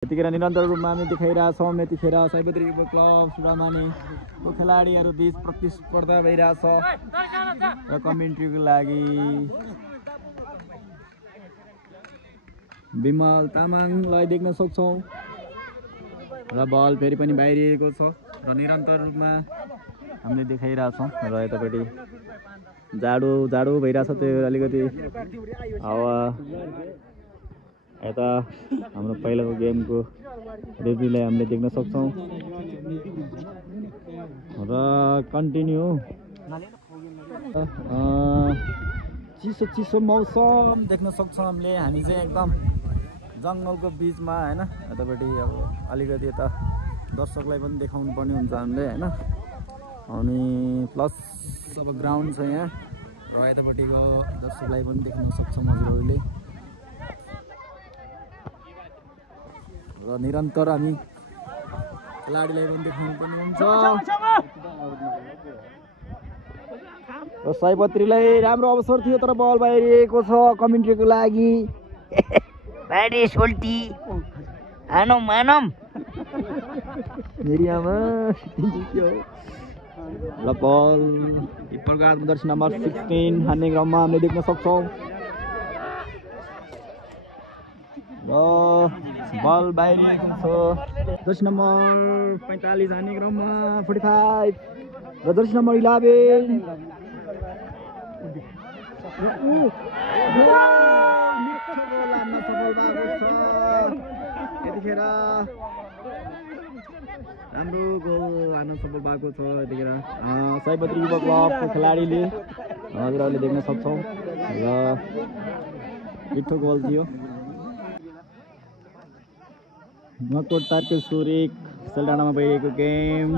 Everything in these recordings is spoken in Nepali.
यतिखेर निरन्तर रूपमा हामी देखाइरहेछौँ यतिखेर सयपत्री युवा क्लब सुब्रमण्यको खेलाडीहरू बीच प्रतिस्पर्धा भइरहेछ र कमेन्ट्रीको लागि विमल तामाङलाई देख्न सक्छौँ र बल फेरि पनि बाहिरिएको छ र निरन्तर रूपमा हामीले देखाइरहेछौँ र यतापट्टि जाडो भइरहेछ त्यो अलिकति हावा यता हाम्रो पहिलाको गेमको रिभ्यूलाई हामीले देख्न सक्छौँ र कन्टिन्यू चिसो मौसम देख्न सक्छौँ हामीले। हामी चाहिँ एकदम जङ्गलको बिचमा हैन, यतापट्टि अब अलिकति यता दर्शकलाई पनि देखाउनु पर्ने हुन्छ हामीले हैन। अनि प्लस अब ग्राउन्ड छ यहाँ र यतापट्टिको दर्शकलाई पनि देख्न सक्छौँ हजुरहरूले र निरन्तर हामी खेलाडीलाई पनि देखाउनु पर्ने हुन्छ र सयपत्रीलाई राम्रो अवसर थियो तर बल बाहिरिएको छ कमेन्ट्रीको लागि। बाहिरी सोल्टी आनम मेरी आमा र बल किपरको आत्मदर्शी नम्बर 16 हान्ने क्रममा हामीले देख्न सक्छौँ र बल बाहिरिएको छ। जर्सी नम्बर 45 हान्ने क्रममा 45 र जर्सी नम्बर 11 सफल भएको छ। यतिखेर राम्रो गोल हान्न सफल भएको छ। यतिखेर सयपत्री युवा क्लबको खेलाडीले हजुरहरूले देख्न सक्छौँ र मिठो गोल थियो। मकोट तारकेश्वर सेलडाँडामा भइरहेको गेम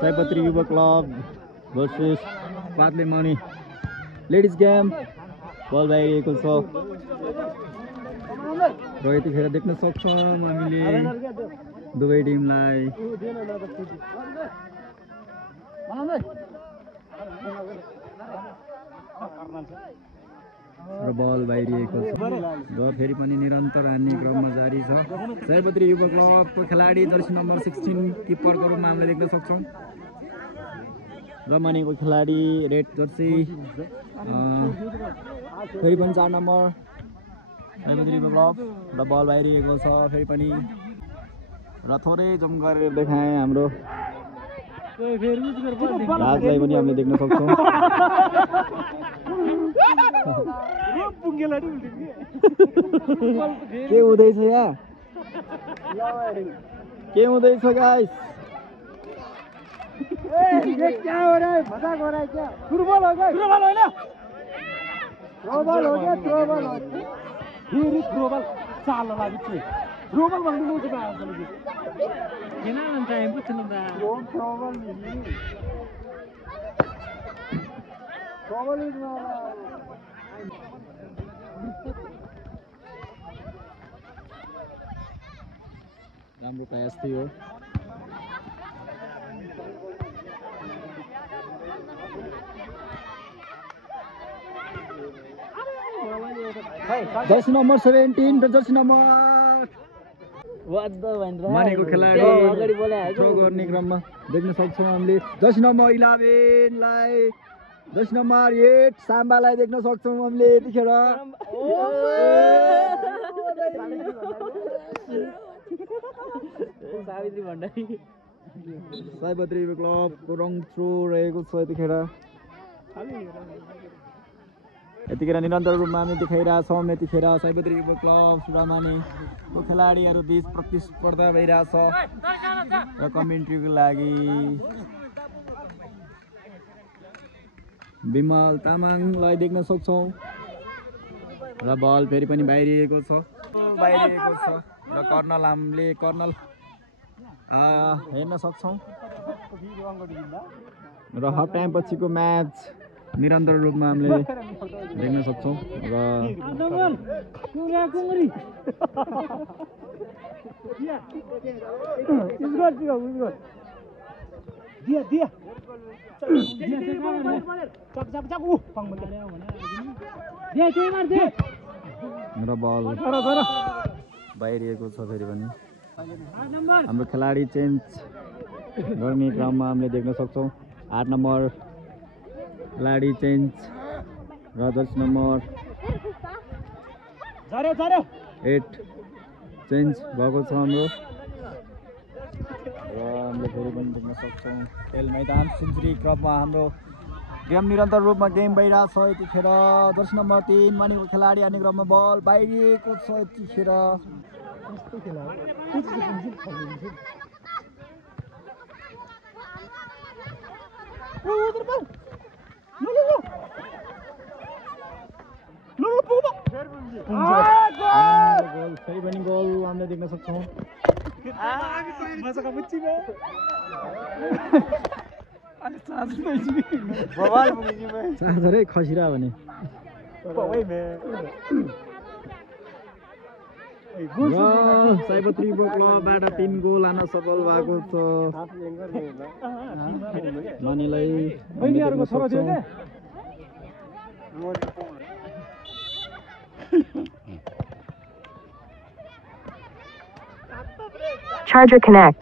सयपत्री युवा क्लब भर्सेस पातलेमणि लेडिज गेम बल बाहिरिएको छ र यतिखेर देख्न सक्छौँ हामीले दुवै टिमलाई र बल बाहिरिएको छ र फेरि पनि निरन्तर हान्ने क्रममा जारी छ। सयपत्री युवा क्लबको खेलाडी जर्सी नम्बर 16 किपरको रूपमा हामीले देख्न सक्छौँ र मनेको खेलाडी रेड जर्सी फेरि पनि 4 नम्बर सयपत्री युवा क्लब र बल बाहिरिएको छ फेरि पनि र थोरै जम गरेर देखाएँ हाम्रो राजलाई पनि हामीले देख्न सक्छौँ। के हुँदैछ यहाँ के हुँदैछ गाइस? क्या हो रहा है? मजाक हो रहा है क्या? थ्रोबॉल हो गया, थ्रोबॉल हो ना, थ्रोबॉल हो गया, थ्रोबॉल हो गया। ये थ्रोबॉल चाल लगी थी, थ्रोबॉल बंद नहीं होता है आजकल की। ये ना हम टाइम पे चलता है। थ्रोबॉल नहीं, थ्रोबॉल नहीं मारा। राम्रो प्रयास थियो। जर्सी नम्बर 17 र जर्सी नम्बर मनेको खेलाडी थ्रो गर्ने क्रममा देख्न सक्छौँ हामीले। जर्सी नम्बर 11 लाई जर्सी नम्बर 8 साम्बालाई देख्न सक्छौँ हामीले। यतिखेर सयपत्री क्लबको रङ थ्रो रहेको छ। यतिखेर निरन्तर रूपमा हामी देखाइरहेछौँ यतिखेर सयपत्री युवा क्लब सुब्रमण्यको खेलाडीहरू बीच प्रतिस्पर्धा भइरहेछ र कमेन्ट्रीको लागि विमल तामाङलाई देख्न सक्छौँ र बल फेरि पनि बाहिरिएको छ र कर्नल हामीले कर्नल हेर्न सक्छौँ र हाफ टाइम पछिको म्याच निरन्तर रूपमा हामीले देख्न सक्छौँ र र बल बाहिरिएको छ फेरि पनि हाम्रो खेलाडी चेन्ज गर्ने क्रममा हामीले देख्न सक्छौँ 8 नम्बर खेलाडी चेन्ज र 10 नम्बर 8 चेन्ज भएको छ हाम्रो र हामीले फेरि पनि देख्न सक्छौँ खेल मैदान सेन्चुरी क्लबमा हाम्रो गेम निरन्तर रूपमा गेम भइरहेको छ यतिखेर 10 नम्बर 3 मानिको खेलाडी हान्ने क्रममा बल बाहिरिएको छ यतिखेर फेरि पनि गोल हामीले देख्न सक्छौँ चार्जरै खसिरा भने सयपत्री क्लबबाट 3 गोल हान्न सफल भएको छ मानिलाई Charger connect.